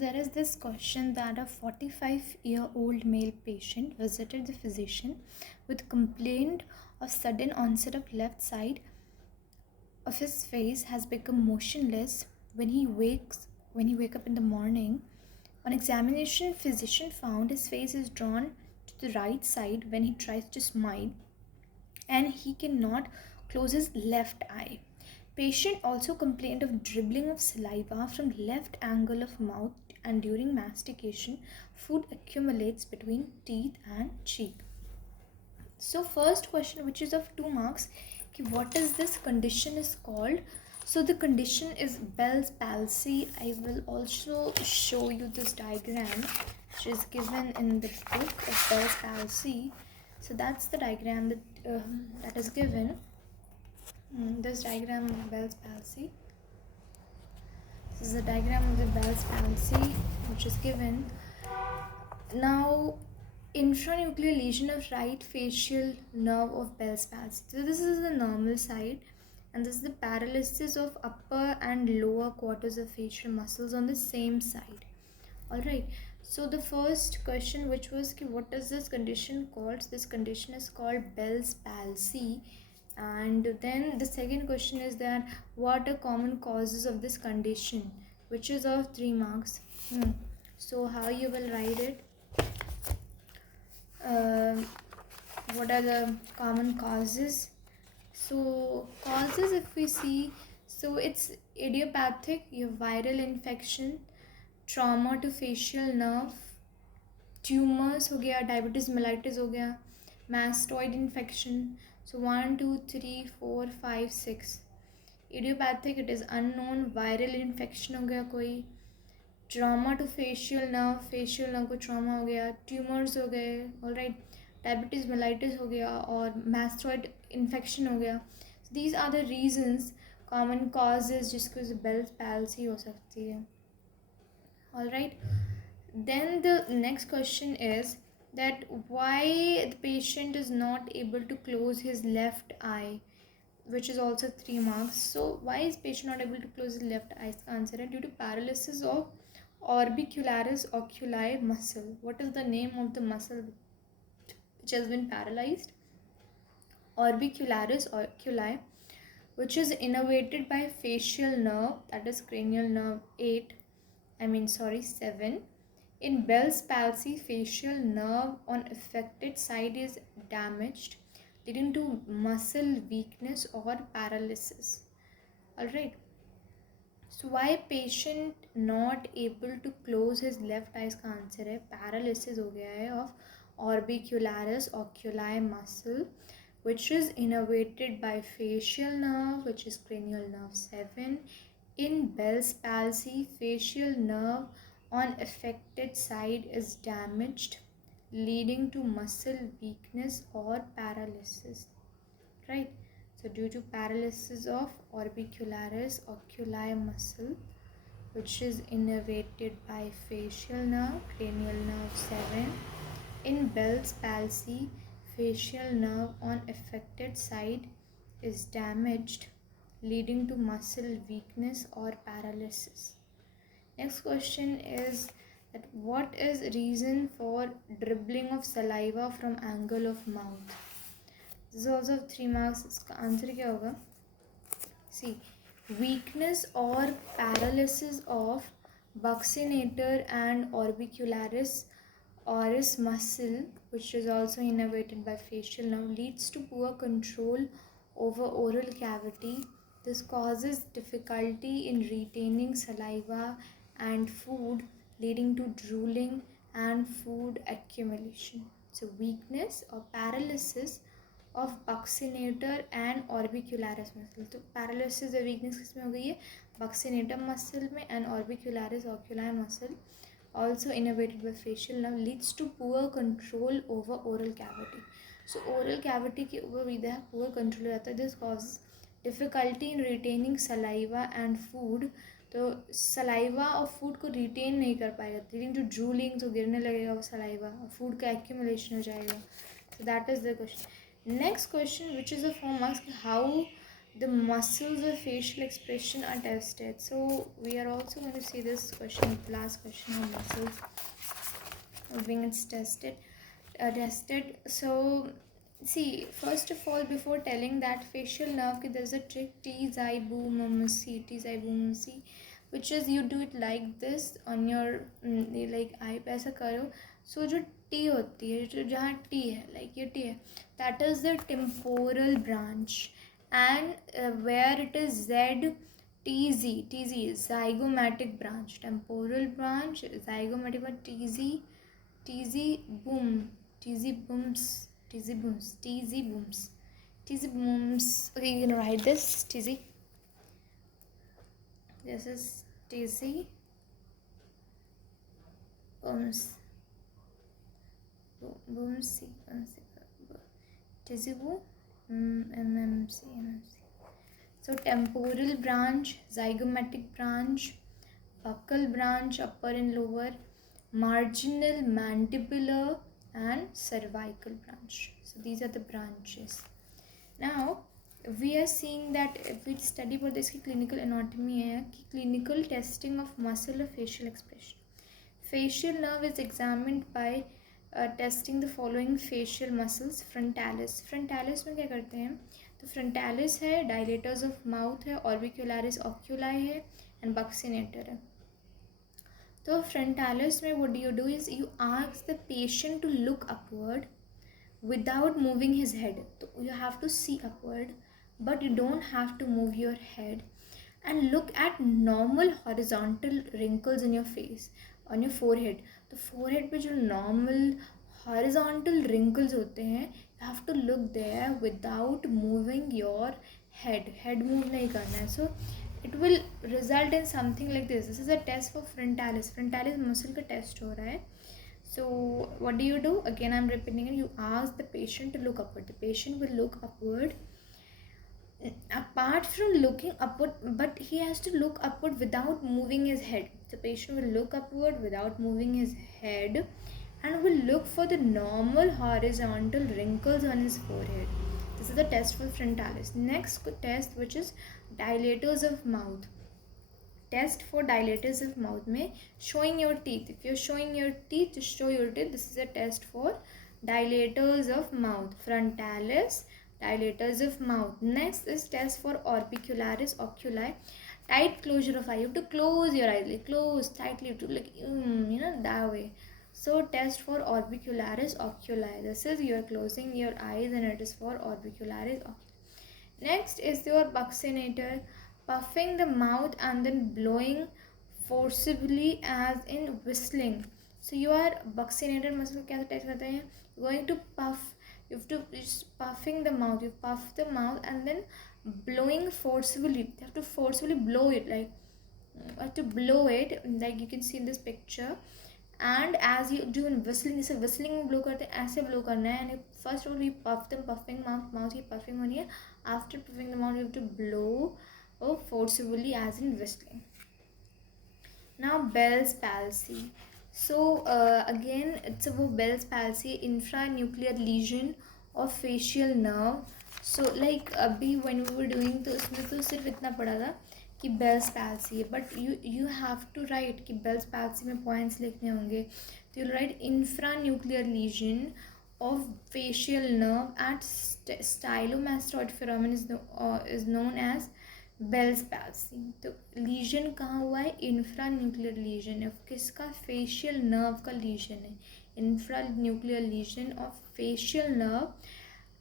There is this question that a 45-year-old male patient visited the physician with complaint of sudden onset of left side of his face has become motionless when he wake up in the morning. On examination, physician found his face is drawn to the right side when he tries to smile, and he cannot close his left eye. Patient also complained of dribbling of saliva from left angle of mouth, and during mastication, food accumulates between teeth and cheek. So first question, which is of 2 marks, what is this condition is called? So the condition is Bell's palsy. I will also show you this diagram which is given in the book of Bell's palsy. So that's the diagram that is given. This diagram of Bell's palsy. This is the diagram of the Bell's palsy which is given. Now, intranuclear lesion of right facial nerve of Bell's palsy. So this is the normal side, and this is the paralysis of upper and lower quarters of facial muscles on the same side. Alright, so the first question, which was what is this condition called? This condition is called Bell's palsy. And then the second question is that what are common causes of this condition, which is of 3 marks. So how you will write it? What are the common causes? So causes, if we see, so it's idiopathic, you have viral infection, trauma to facial nerve, tumors हो गया, diabetes mellitus हो गया, mastoid infection. So 1 2 3 4 5 6. Idiopathic, it is unknown, viral infection हो गया कोई, trauma to facial nerve को trauma हो गया, ट्यूमर्स हो गए, ऑलराइट, डायबिटीज़ मेलाइटिस हो गया और मैस्टॉइड इन्फेक्शन हो गया. These are the reasons, common causes जिसकी वजह से बेल्स पैल्सी हो सकती है. Alright, then the next question is that why the patient is not able to close his left eye, which is also 3 marks. So why is patient not able to close his left eye? इसका answer है due to paralysis of orbicularis oculi muscle. What is the name of the muscle which has been paralyzed? Orbicularis oculi, which is innervated by facial nerve, that is cranial nerve 7. In Bell's palsy, facial nerve on affected side is damaged, leading to muscle weakness or paralysis. Alright. So why patient not able to close his left eye? का answer है paralysis हो गया है of orbicularis oculi muscle, which is innervated by facial nerve, which is cranial nerve 7. In Bell's palsy, facial nerve on affected side is damaged, leading to muscle weakness or paralysis. Right? So due to paralysis of orbicularis oculi muscle, which is innervated by facial nerve, cranial nerve 7. In Bell's palsy, facial nerve on affected side is damaged, leading to muscle weakness or paralysis. Next question is that what is reason for dribbling of saliva from angle of mouth? This is also 3 marks. इसका answer क्या होगा? See, weakness or paralysis of buccinator and orbicularis oris muscle, which is also innervated by facial nerve, leads to poor control over oral cavity. This causes difficulty in retaining saliva and food, leading to drooling and food accumulation. So weakness or paralysis of buccinator and orbicularis muscle. तो paralysis or weakness किसमें हो गई है? Buccinator muscle में and orbicularis oculi muscle, also innervated by facial nerve, leads to poor control over oral cavity. So oral cavity के ऊपर विधा poor control रहता है. This causes difficulty in retaining saliva and food. तो saliva और food को retain नहीं कर पाएगा, लीडिंग टू ड्रूलिंग, तो गिरने लगेगा वो सलाइवा और फूड का एक्यूमुलेशन हो जाएगा. So that is the question. Next question, which is the 4 marks, how the muscles of facial expression are tested. So we are also going to see this question, last question on muscles being it's tested. So see, first of all, before telling that facial nerve, there's a trick, T ज़ाइबूमसी, which is you do it like this on your like eye पे ऐसा करो. So जो T होती है, जो जहाँ T है, like ये T है, that is the temporal branch, and where it is Z, TZ is zygomatic branch, temporal branch, zygomatic branch, TZ boom, TZ booms, TZ booms, TZ booms, TZ booms. Okay, you can write this TZ. This is TZ booms, booms, TZ boom, MMC. So temporal branch, zygomatic branch, buccal branch, upper and lower, marginal, mandibular, and cervical branch. So these are the branches. Now we are seeing that if we study about this clinical anatomy है कि clinical testing of muscle or facial expression. Facial nerve is examined by testing the following facial muscles. Frontalis. Frontalis में क्या करते हैं? तो frontalis है, dilators of mouth है, orbicularis oculi है, and buccinator है. So frontalis में what do is you ask the patient to look upward without moving his head. So you have to see upward, but you don't have to move your head, and look at normal horizontal wrinkles in your face, on your forehead. तो forehead पे जो normal horizontal wrinkles होते हैं, you have to look there without moving your head. Head move नहीं करना है. So it will result in something like this. This is a test for frontalis. Frontalis muscle का test हो रहा है. So what do? Again, I'm repeating it. You ask the patient to look upward. The patient will look upward. Apart from looking upward, but he has to look upward without moving his head. The patient will look upward without moving his head, and will look for the normal horizontal wrinkles on his forehead. This is the test for frontalis. Next test, which is dilators of mouth. Test for dilators of mouth में showing your teeth. If you're showing your teeth, just show your teeth. This is a test for dilators of mouth. Frontalis, dilators of mouth. Next is test for orbicularis oculi. Tight closure of eye. You have to close your eyes, like close tightly, to like that way. So test for orbicularis oculi. This is you are closing your eyes, and it is for orbicularis oculi. Next is your buccinator, puffing the mouth and then blowing forcibly as in whistling. So your buccinator muscle क्या test करते हैं? You're going to puff. You have to just puffing the mouth. You puff the mouth and then blowing forcibly. You have to forcibly blow it, like you have to blow it, like you can see in this picture. And as you do in whistling, जैसे whistling में blow करते हैं, ऐसे blow करना है. And first of all we puff them, puffing mouth की puffing होनी है. After puffing the mouth, you have to blow forcibly as in whistling. Now Bell's palsy. So again, it's about Bell's palsy, infranuclear lesion of facial nerve. So like अभी when we were doing तो उसमें तो सिर्फ इतना पढ़ा था कि Bell's palsy है, but you have to write कि Bell's palsy में points लिखने होंगे. तो you'll write infranuclear lesion of facial nerve at stylomastoid phenomenon is known as Bell's palsy. तो लीजन कहाँ हुआ है? इंफ्रान्यूक्लियर लीजन है. किसका? फेशियल नर्व का लीजन है. Infranuclear lesion of facial nerve.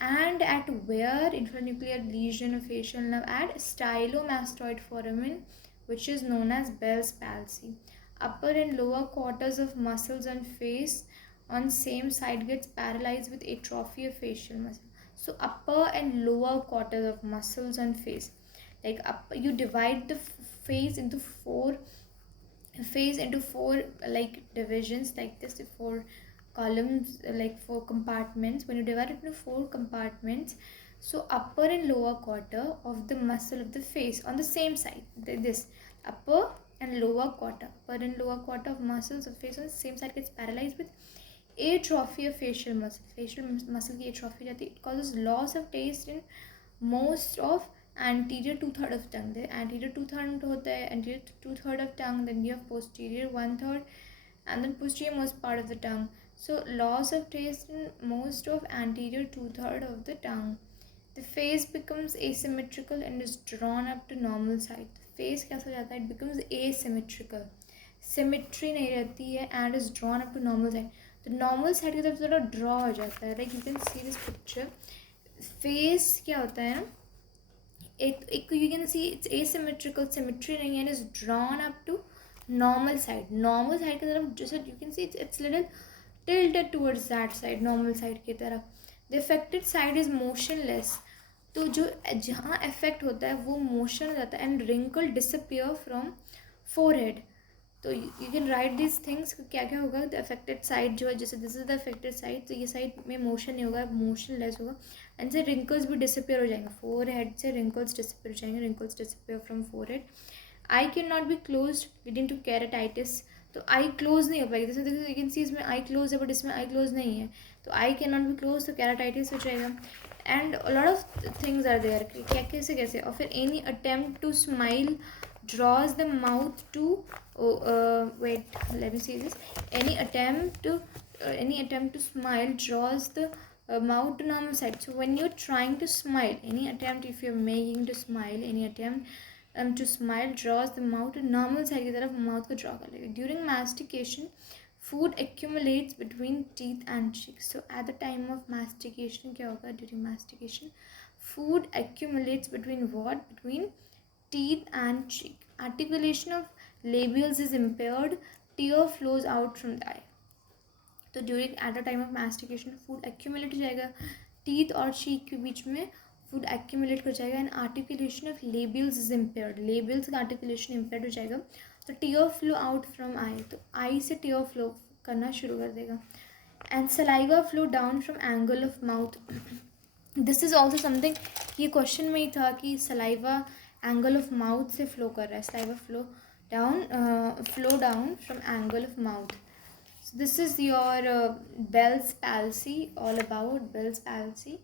And at where? Infranuclear lesion of facial nerve at stylomastoid foramen, which is known as Bell's palsy. Upper and lower quarters of muscles on face on same side gets paralyzed with atrophy of facial muscle. So upper and lower quarters of muscles on face, like you divide the face into four like divisions like this, 4 columns, like 4 compartments. When you divide it into 4 compartments, so upper and lower quarter of the muscle of the face on the same side, this upper and lower quarter of muscles of face on the same side gets paralyzed with atrophy of facial muscle. Facial muscle की atrophy जाती है. It causes loss of taste in most of anterior two third of tongue. The anterior two third होता है, anterior two third of tongue. Then you have posterior one third, and then posterior most part of the tongue. So loss of taste in most of anterior two third of the tongue. The face becomes asymmetrical and is drawn up to normal side. The face कैसा हो जाता है? It becomes asymmetrical. Symmetry नहीं रहती है and is drawn up to normal side. तो normal side की तरफ थोड़ा draw हो जाता है. Like you can see this picture. Face क्या होता है ना? एक you can see it's asymmetrical, symmetry नहीं है, and is drawn up to normal side. Normal side की तरफ जैसे you can see it's little tilted towards that side, normal side की तरफ. The affected side is motionless. तो जो जहाँ affect होता है वो motion हो जाता है and wrinkle disappear from forehead. तो you can write these things. क्या क्या होगा? The affected side जो है, जैसे this is the affected side, तो ये side में motion नहीं होगा, motionless होगा, and से wrinkles भी disappear हो जाएंगे. Forehead से wrinkles disappear हो जाएंगे, wrinkles disappear from forehead. Eye cannot be closed leading to keratitis. तो eye close नहीं हो पाएगी. जैसे देखो you can see इसमें eye close है but इसमें eye close नहीं है, तो eye cannot be closed, तो keratitis हो जाएगा. And a lot of things are there. क्या कैसे कैसे. और फिर any attempt to smile draws the mouth to wait, let me see this. Any attempt to smile draws the mouth to normal side. So when you're trying to smile, any attempt, if you're making to smile, any attempt to smile draws the mouth to normal side की तरफ mouth को draw कर लेगा. During mastication food accumulates between teeth and cheeks. So at the time of mastication क्या होगा? During mastication food accumulates between what? Between teeth and cheek. Articulation of labials is impaired. Tear flows out from the eye. तो during at the time of mastication food accumulate हो जाएगा teeth और cheek के बीच में, food accumulate हो जाएगा, and articulation of labials is impaired. Labials का articulation impaired हो जाएगा, तो tear flow out from eye. तो eye से tear flow करना शुरू कर देगा. And saliva flow down from angle of mouth. This is also something, ये question में ही था कि saliva angle of mouth से flow कर रहा है. Saliva flow down from angle of mouth. So this is your Bell's palsy, all about Bell's palsy.